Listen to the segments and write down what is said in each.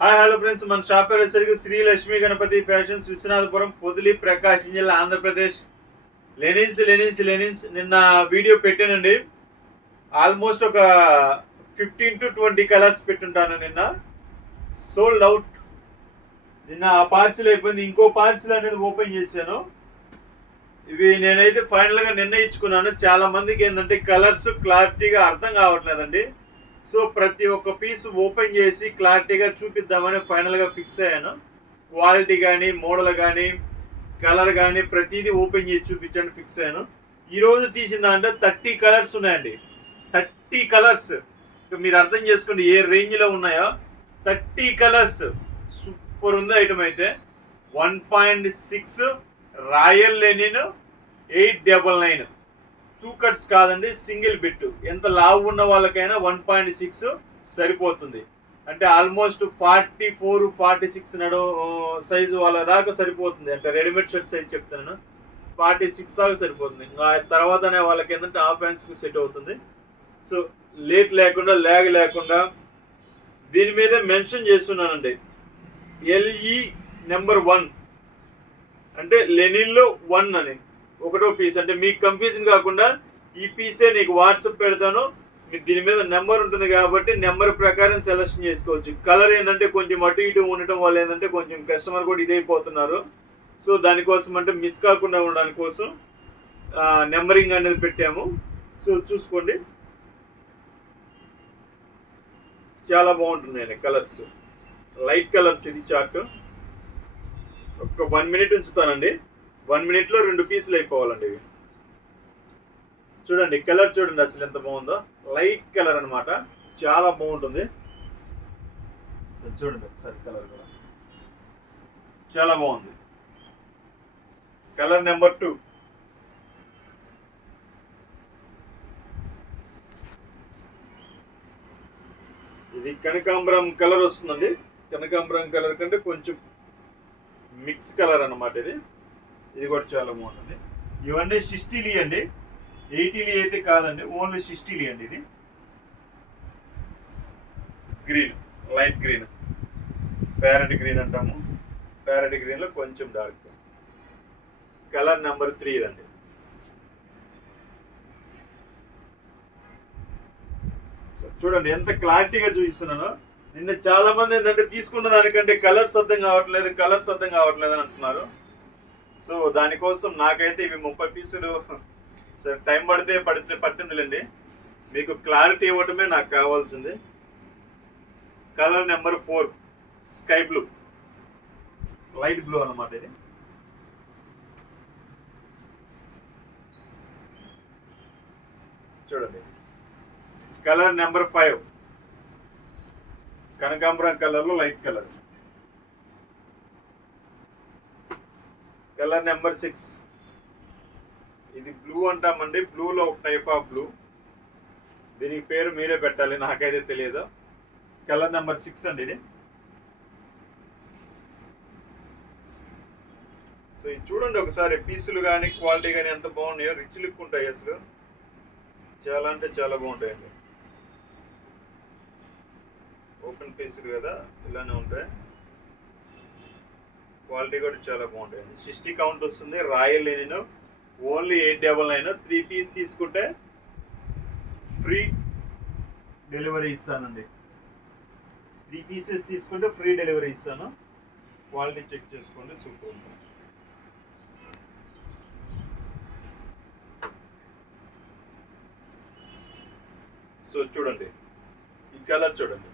Hi hello friends, మన shop పేరు వచ్చేసరికి శ్రీ లక్ష్మీ గణపతి ఫ్యాషన్స్, విశ్వనాథపురం, పొదిలి, ప్రకాశం జిల్లా, ఆంధ్రప్రదేశ్. లెనిన్స్ నిన్న వీడియో పెట్టానండి. ఆల్మోస్ట్ ఒక 15 to 20 కలర్స్ పెట్టుంటాను. నిన్న సోల్డ్ అవుట్. నిన్న ఆ పార్సిల్ అయిపోయింది. ఇంకో పార్సిల్ అనేది ఓపెన్ చేశాను. ఇవి నేనైతే ఫైనల్ గా నిర్ణయించుకున్నాను. చాలా మందికి ఏంటంటే కలర్స్ క్లారిటీగా అర్థం కావట్లేదండి. సో ప్రతి ఒక్క పీస్ ఓపెన్ చేసి క్లారిటీగా చూపిద్దామని ఫైనల్గా ఫిక్స్ అయ్యాను. క్వాలిటీ కానీ, మోడల్ కానీ, కలర్ కానీ ప్రతిదీ ఓపెన్ చేసి చూపించండి ఫిక్స్ అయ్యాను. ఈరోజు తీసిన దాంట్లో 30 కలర్స్ ఉన్నాయండి. 30 కలర్స్ మీరు అర్థం చేసుకోండి ఏ రేంజ్లో ఉన్నాయో. 30 కలర్స్ సూపర్ ఉంది ఐటమ్ అయితే. 1.6 రాయల్ లెనిన్ 899. 2 కట్స్ కాదండి, సింగిల్ బిట్. ఎంత లావు ఉన్న వాళ్ళకైనా 1.6 సరిపోతుంది. అంటే ఆల్మోస్ట్ 44-46 సైజు వాళ్ళ దాకా సరిపోతుంది. అంటే రెడీమేడ్ షర్ట్ సైజ్ చెప్తున్నాను, 46 దాకా సరిపోతుంది. ఇంకా తర్వాత వాళ్ళకి ఏంటంటే హాఫ్ హ్యాండ్స్కి సెట్ అవుతుంది. సో లేట్ లేకుండా, ల్యాగ్ లేకుండా దీని మీదే మెన్షన్ చేస్తున్నానండి. LE నెంబర్ 1 అంటే లెనిన్లో 1 అని ఒకటో పీస్. అంటే మీకు కన్ఫ్యూజన్ కాకుండా ఈ పీసే నీకు వాట్సాప్ పెడతాను. మీకు దీని మీద నెంబర్ ఉంటుంది కాబట్టి నెంబర్ ప్రకారం సెలెక్షన్ చేసుకోవచ్చు. కలర్ ఏంటంటే కొంచెం అటు ఇటు ఉండటం వల్ల ఏంటంటే కొంచెం కస్టమర్ కూడా ఇదైపోతున్నారు. సో దానికోసం అంటే మిస్ కాకుండా ఉండడానికి కోసం నెంబరింగ్ అనేది పెట్టాము. సో చూసుకోండి, చాలా బాగుంటున్నాయి కలర్స్. Light colours. ఇది చార్ట్ ఒక 1 minute ఉంచుతానండి. 1 minute 2 పీసులు అయిపోవాలండి ఇవి. చూడండి కలర్, చూడండి అసలు ఎంత బాగుందో. లైట్ కలర్ అనమాట, చాలా బాగుంటుంది. చూడండి ఒకసారి కలర్ కూడా చాలా బాగుంది. Colour number 2. ఇది కనకాంబరం కలర్ వస్తుందండి. కనకాంబరం కలర్ కంటే కొంచెం మిక్స్ కలర్ అన్నమాట ఇది. ఇది కూడా చాలా బాగుంటుంది. ఇవన్నీ 60 అండి, 80 అయితే కాదండి, ఓన్లీ 60 అండి. ఇది green, light green, parrot green అంటాము. ప్యారెట్ గ్రీన్లో కొంచెం డార్క్. కలర్ నెంబర్ 3 ఇదండి. చూడండి ఎంత క్లారిటీగా చూపిస్తున్నానో. నిన్న చాలా మంది ఏంటంటే తీసుకున్న దానికంటే కలర్స్ అర్థం కావట్లేదు అని అంటున్నారు. సో దానికోసం నాకైతే ఇవి 30 పీసులు సరే టైం పట్టిందిలేండి. మీకు క్లారిటీ ఇవ్వటమే నాకు కావాల్సింది. Colour number 4 sky blue, light blue అన్నమాట ఇది. చూడండి కలర్ నెంబర్ 5 కనకాంబరం కలర్లో లైట్ కలర్. కలర్ నెంబర్ 6 ఇది బ్లూ అంటామండి. బ్లూలో ఒక టైప్ ఆఫ్ బ్లూ. దీనికి పేరు మీరే పెట్టాలి, నాకైతే తెలియదు. కలర్ నెంబర్ 6 అండి ఇది. సో ఇది చూడండి ఒకసారి, పీసులు కానీ క్వాలిటీ కానీ ఎంత బాగున్నాయో. రిచ్ లుక్ ఉంటాయి అసలు, చాలా అంటే చాలా బాగుంటాయండి. ఓపెన్ పీసులు కదా, ఇలానే ఉంటాయి. క్వాలిటీ కూడా చాలా బాగుంటాయండి. 60 కౌంట్ వస్తుంది. Royal linen only 899. 3 పీస్ తీసుకుంటే ఫ్రీ డెలివరీ ఇస్తానండి. 3 పీసెస్ తీసుకుంటే ఫ్రీ డెలివరీ ఇస్తాను. క్వాలిటీ చెక్ చేసుకోండి, సూపర్ ఉంటుంది. సో చూడండి ఈ కలర్ చూడండి.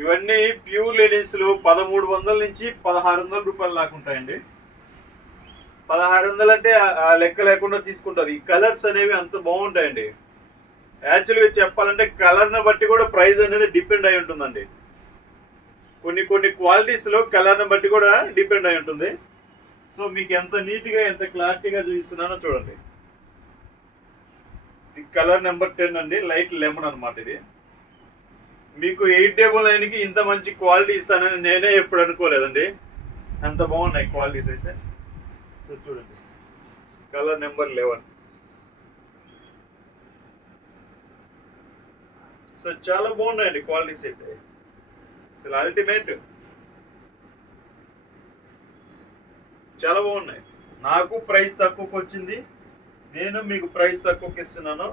ఇవన్నీ ప్యూర్ లెనిన్స్లు 1300 నుంచి 1600 రూపాయలు దాకా ఉంటాయండి. 1600 అంటే ఆ లెక్క లేకుండా తీసుకుంటారు. ఈ కలర్స్ అనేవి అంత బాగుంటాయండి. యాక్చువల్గా చెప్పాలంటే కలర్ని బట్టి కూడా ప్రైస్ అనేది డిపెండ్ అయి ఉంటుందండి. కొన్ని క్వాలిటీస్లో కలర్ని బట్టి కూడా డిపెండ్ అయి ఉంటుంది. సో మీకు ఎంత నీట్గా, ఎంత క్లారిటీగా చూపిస్తున్నానో చూడండి. ఇది కలర్ నెంబర్ 10 అండి, లైట్ లెమన్ అనమాట ఇది. మీకు 899కి ఇంత మంచి క్వాలిటీ ఇస్తానని నేనే ఎప్పుడు అనుకోలేదండి. అంత బాగున్నాయి క్వాలిటీస్ అయితే. సో చూడండి కలర్ నెంబర్ 11. సో చాలా బాగున్నాయండి క్వాలిటీస్ అయితే. అసలు అల్టిమేట్, చాలా బాగున్నాయి. నాకు ప్రైస్ తక్కువకి వచ్చింది, నేను మీకు ప్రైస్ తక్కువకి ఇస్తున్నాను.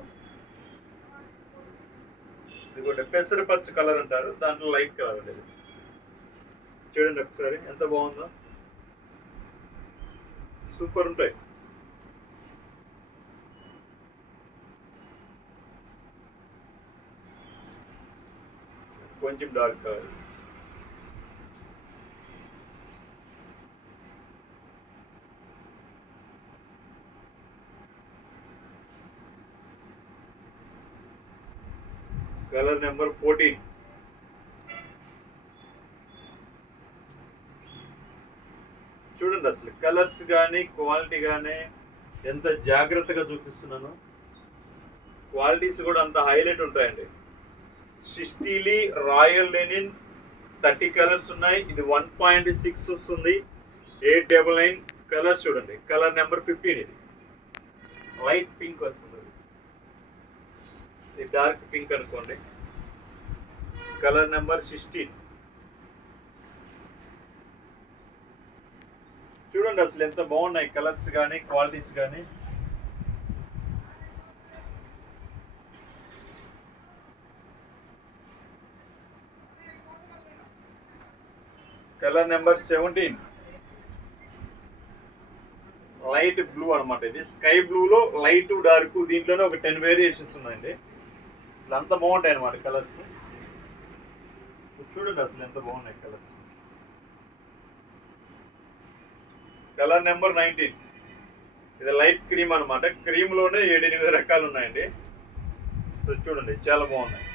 ఇదిగోండి పెసరపచ్చ కలర్ అంటారు, దాంట్లో లైట్ కలర్ అనేది. చూడండి ఒకసారి ఎంత బాగుందో, సూపర్ ఉంటాయి. కొంచెం డార్క్ కలర్, కలర్ నెంబర్ 14. చూడండి అసలు కలర్స్ కానీ క్వాలిటీ కానీ ఎంత జాగ్రత్తగా చూపిస్తున్నాను. క్వాలిటీస్ కూడా అంత హైలైట్ ఉంటాయండి. షిస్టీలీ రాయల్ లెనిన్ 30 కలర్స్ ఉన్నాయి. ఇది 1.6 వస్తుంది, 899. కలర్ చూడండి, కలర్ నెంబర్ 15. ఇది లైట్ పింక్ వస్తుంది, ఇది డార్క్ పింక్ అనుకోండి. Colour number 16. చూడండి అసలు ఎంత బాగున్నాయి కలర్స్ కానీ క్వాలిటీస్ కానీ. కలర్ నెంబర్ 17, లైట్ బ్లూ అనమాట. ఇది స్కై బ్లూలో లైట్ డార్క్, దీంట్లోనే ఒక 10 వేరియేషన్స్ ఉన్నాయండి. ఇట్లా అంత బాగుంటాయి అనమాట కలర్స్. సో చూడండి అసలు ఎంత బాగున్నాయి కలర్స్. కలర్ నెంబర్ 19, ఇది లైట్ క్రీమ్ అనమాట. క్రీమ్లోనే 7-8 రకాలు ఉన్నాయండి. సో చూడండి చాలా బాగున్నాయి.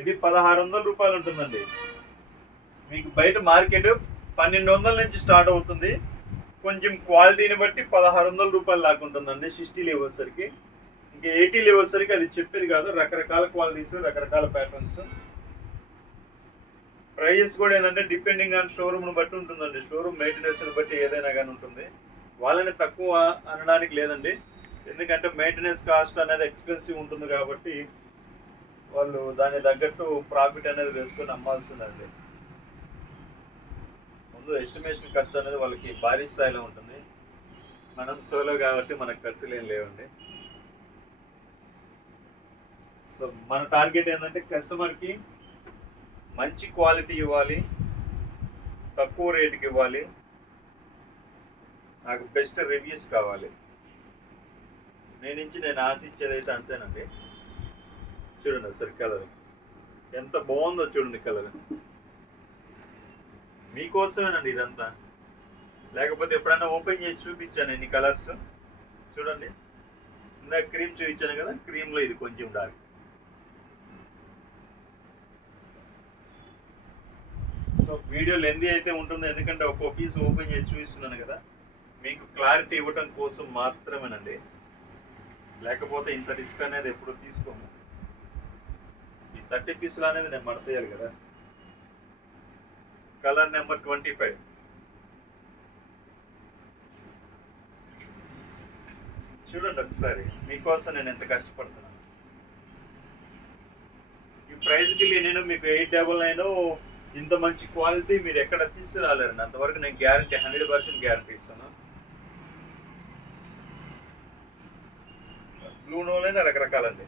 ఇది 1600 రూపాయలు ఉంటుందండి. మీకు బయట మార్కెట్ 1200 నుంచి స్టార్ట్ అవుతుంది. కొంచెం క్వాలిటీని బట్టి 1600 రూపాయలు దాకా ఉంటుందండి. 60 వచ్చేసరికి, ఇంకా 80 వచ్చేసరికి అది చెప్పేది కాదు. రకరకాల క్వాలిటీస్, రకరకాల ప్యాటర్న్స్. ప్రైజెస్ కూడా ఏంటంటే డిపెండింగ్ ఆన్ షోరూమ్ను బట్టి ఉంటుందండి. షోరూమ్ మెయింటెనెన్స్ని బట్టి ఏదైనా కానీ ఉంటుంది. వాళ్ళని తక్కువ అనడానికి లేదండి, ఎందుకంటే మెయింటెనెన్స్ కాస్ట్ అనేది ఎక్స్పెన్సివ్ ఉంటుంది కాబట్టి వాళ్ళు దాని తగ్గట్టు ప్రాఫిట్ అనేది వేసుకొని అమ్మాల్సిందండి. ముందు ఎస్టిమేషన్ ఖర్చు అనేది వాళ్ళకి భారీ స్థాయిలో ఉంటుంది. మనం సోలో కాబట్టి మనకు ఖర్చులు ఏం లేవండి. సో మన టార్గెట్ ఏంటంటే కస్టమర్కి మంచి క్వాలిటీ ఇవ్వాలి, తక్కువ రేటుకి ఇవ్వాలి, నాకు బెస్ట్ రివ్యూస్ కావాలి. నేను ఆశించేది అయితే అంతేనండి. చూడండి అసలు కలర్ ఎంత బాగుందో చూడండి. కలర్ మీకోసమేనండి ఇదంతా, లేకపోతే ఎప్పుడైనా ఓపెన్ చేసి చూపించాను ఇన్ని కలర్స్. చూడండి, ఇందాక క్రీమ్ చూపించాను కదా, క్రీమ్లో ఇది కొంచెం డార్క్. సో వీడియో లెందీ అయితే ఉంటుంది, ఎందుకంటే ఒక్కో పీస్ ఓపెన్ చేసి చూపిస్తున్నాను కదా, మీకు క్లారిటీ ఇవ్వటం కోసం మాత్రమేనండి. లేకపోతే ఇంత రిస్క్ అనేది ఎప్పుడు తీసుకోము. ఈ 30 పీసులు అనేది నేను మడతేయాలి కదా. కలర్ నెంబర్ 25, చూడండి ఒకసారి, మీకోసం నేను ఎంత కష్టపడుతున్నాను. ఈ ప్రైస్కి నేను మీకు 899 ఇంత మంచి క్వాలిటీ మీరు ఎక్కడ తీసుకురాలేరండి. అంతవరకు నేను గ్యారంటీ 100% గ్యారంటీ ఇస్తాను. బ్లూ నోలైనా రకరకాలండి.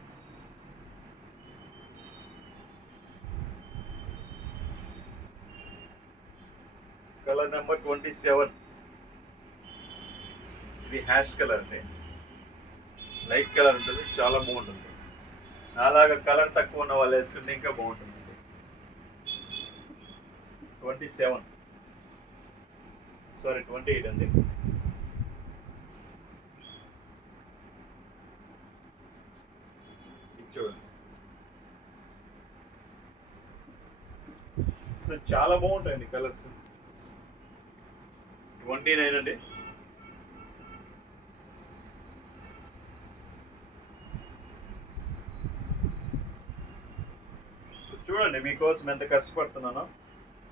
కలర్ నెంబర్ 27, ఇది హ్యాష్ కలర్ అండి. లైట్ కలర్ ఉంటుంది, చాలా బాగుంటుంది. నాలాగా కలర్ తక్కువ ఉన్న వాళ్ళు వేసుకుంటే ఇంకా బాగుంటుంది. 27, సారీ 28 అండి. చూడండి, సో చాలా బాగుంటాయండి కలర్స్. 29 అండి. సో చూడండి, మీకోసం ఎంత కష్టపడుతున్నానో.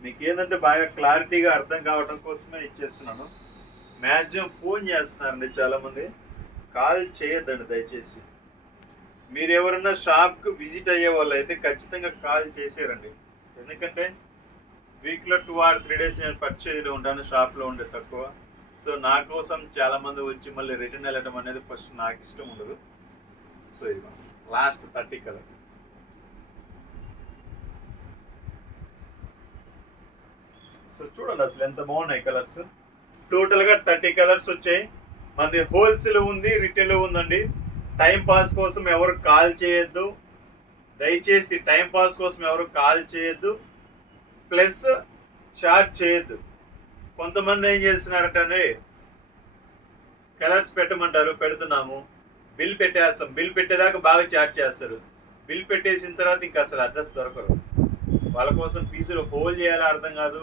మీకు ఏంటంటే బాగా క్లారిటీగా అర్థం కావడం కోసమే ఇచ్చేస్తున్నాను. మ్యాక్సిమం ఫోన్ చేస్తున్నారండి చాలామంది, కాల్ చేయొద్దండి దయచేసి. మీరు ఎవరన్నా షాప్కి విజిట్ అయ్యే వాళ్ళు అయితే ఖచ్చితంగా కాల్ చేసేరండి. ఎందుకంటే వీక్లో 2 or 3 days నేను పర్చేజ్లో ఉంటాను, షాప్లో ఉండే తక్కువ. సో నా కోసం చాలామంది వచ్చి మళ్ళీ రిటర్న్ వెళ్ళడం అనేది ఫస్ట్ నాకు ఇష్టం ఉండదు. సో ఇది లాస్ట్ 30 కలర్. సో చూడండి అసలు ఎంత బాగున్నాయి కలర్స్. టోటల్గా 30 కలర్స్ వచ్చాయి. మనది హోల్సేల్ ఉంది, రిటైల్ ఉందండి. టైం పాస్ కోసం ఎవరు కాల్ చేయొద్దు, దయచేసి టైం పాస్ కోసం ఎవరు కాల్ చేయొద్దు, ప్లస్ చార్జ్ చేయొద్దు. కొంతమంది ఏం చేస్తున్నారంటే కలర్స్ పెట్టమంటారు, పెడుతున్నాము, బిల్ పెట్టేస్తాం, బిల్ పెట్టేదాకా బాగా చార్జ్ చేస్తారు. బిల్ పెట్టేసిన తర్వాత ఇంకా అసలు అడ్రస్ దొరకరు. వాళ్ళ కోసం పీసులు హోల్ చేయాలో అర్థం కాదు,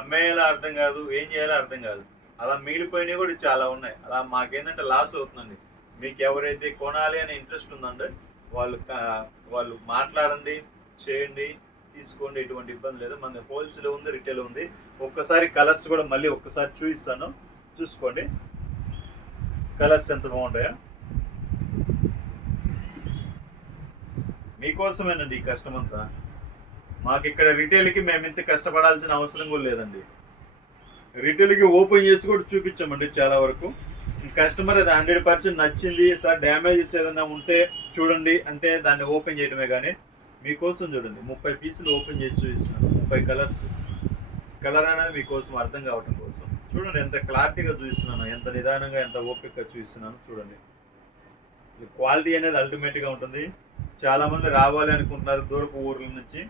అమ్మేయాలో అర్థం కాదు, ఏం చేయాలో అర్థం కాదు. అలా మిగిలిపోయినవి కూడా చాలా ఉన్నాయి. అలా మాకేంటంటే లాస్ అవుతుందండి. మీకు ఎవరైతే కొనాలి అనే ఇంట్రెస్ట్ ఉందండి వాళ్ళు మాట్లాడండి, చేయండి, తీసుకోండి, ఎటువంటి ఇబ్బంది లేదు. మన హోల్సేల్ ఉంది, రిటైల్ ఉంది. ఒక్కసారి కలర్స్ కూడా మళ్ళీ ఒక్కసారి చూపిస్తాను, చూసుకోండి కలర్స్ ఎంత బాగుంటాయో. మీకోసమేనండి ఈ కష్టం అంతా. మాకు ఇక్కడ రిటైల్కి మేము ఇంత కష్టపడాల్సిన అవసరం కూడా లేదండి. రిటైల్కి ఓపెన్ చేసి కూడా చూపించామండి చాలా వరకు. కస్టమర్ అది 100% నచ్చింది సార్, డ్యామేజెస్ ఏదైనా ఉంటే చూడండి అంటే దాన్ని ఓపెన్ చేయడమే. కానీ మీకోసం చూడండి 30 పీసులు ఓపెన్ చేసి చూపిస్తున్నాను, 30 కలర్స్. కలర్ అనేది మీకోసం అర్థం కావటం కోసం. చూడండి ఎంత క్లారిటీగా చూపిస్తున్నాను, ఎంత నిదానంగా, ఎంత ఓపికగా చూపిస్తున్నాను. చూడండి క్వాలిటీ అనేది అల్టిమేట్గా ఉంటుంది. చాలామంది రావాలి అనుకుంటున్నారు దూరపు ఊర్ల నుంచి,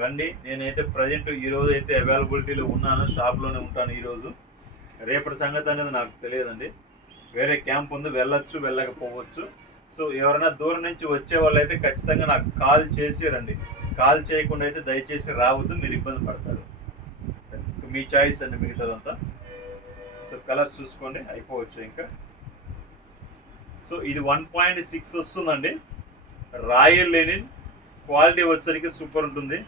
రండి. నేనైతే ప్రజెంట్ ఈరోజు అయితే అవైలబిలిటీలో ఉన్నాను, షాప్లోనే ఉంటాను ఈరోజు. రేపటి సంగతి అనేది నాకు తెలియదండి. వేరే క్యాంప్ ఉంది, వెళ్ళొచ్చు, వెళ్ళకపోవచ్చు. సో ఎవరైనా దూరం నుంచి వచ్చే వాళ్ళు అయితే ఖచ్చితంగా నాకు కాల్ చేసి రండి. కాల్ చేయకుండా అయితే దయచేసి రావద్దు, మీరు ఇబ్బంది పడతారు. మీ చాయిస్ అండి మిగతాదంతా. సో కలర్స్ చూసుకోండి, అయిపోవచ్చు ఇంకా. సో ఇది 1.6 వస్తుందండి, రాయల్ లెనిన్. క్వాలిటీ వచ్చేసరికి సూపర్ ఉంటుంది,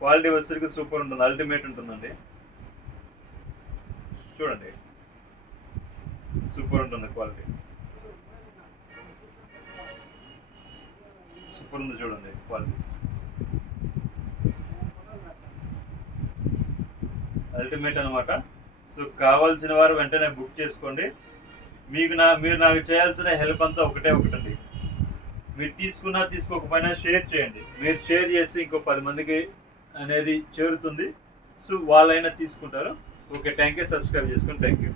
క్వాలిటీ వచ్చేసరికి సూపర్ ఉంటుంది, అల్టిమేట్ ఉంటుందండి. చూడండి సూపర్ ఉంటుంది, క్వాలిటీ సూపర్ ఉంది. చూడండి క్వాలిటీస్ అల్టిమేట్ అనమాట. సో కావాల్సిన వారు వెంటనే బుక్ చేసుకోండి. మీరు నాకు చేయాల్సిన హెల్ప్ అంతా ఒకటండి. మీరు తీసుకున్నా తీసుకోకపోయినా షేర్ చేయండి. మీరు షేర్ చేసి ఇంకో 10 మందికి అనేది చేరుతుంది. సో వాళ్ళైనా తీసుకుంటారు. Okay, thank you. సబ్స్క్రైబ్ చేసుకోండి. Thank you.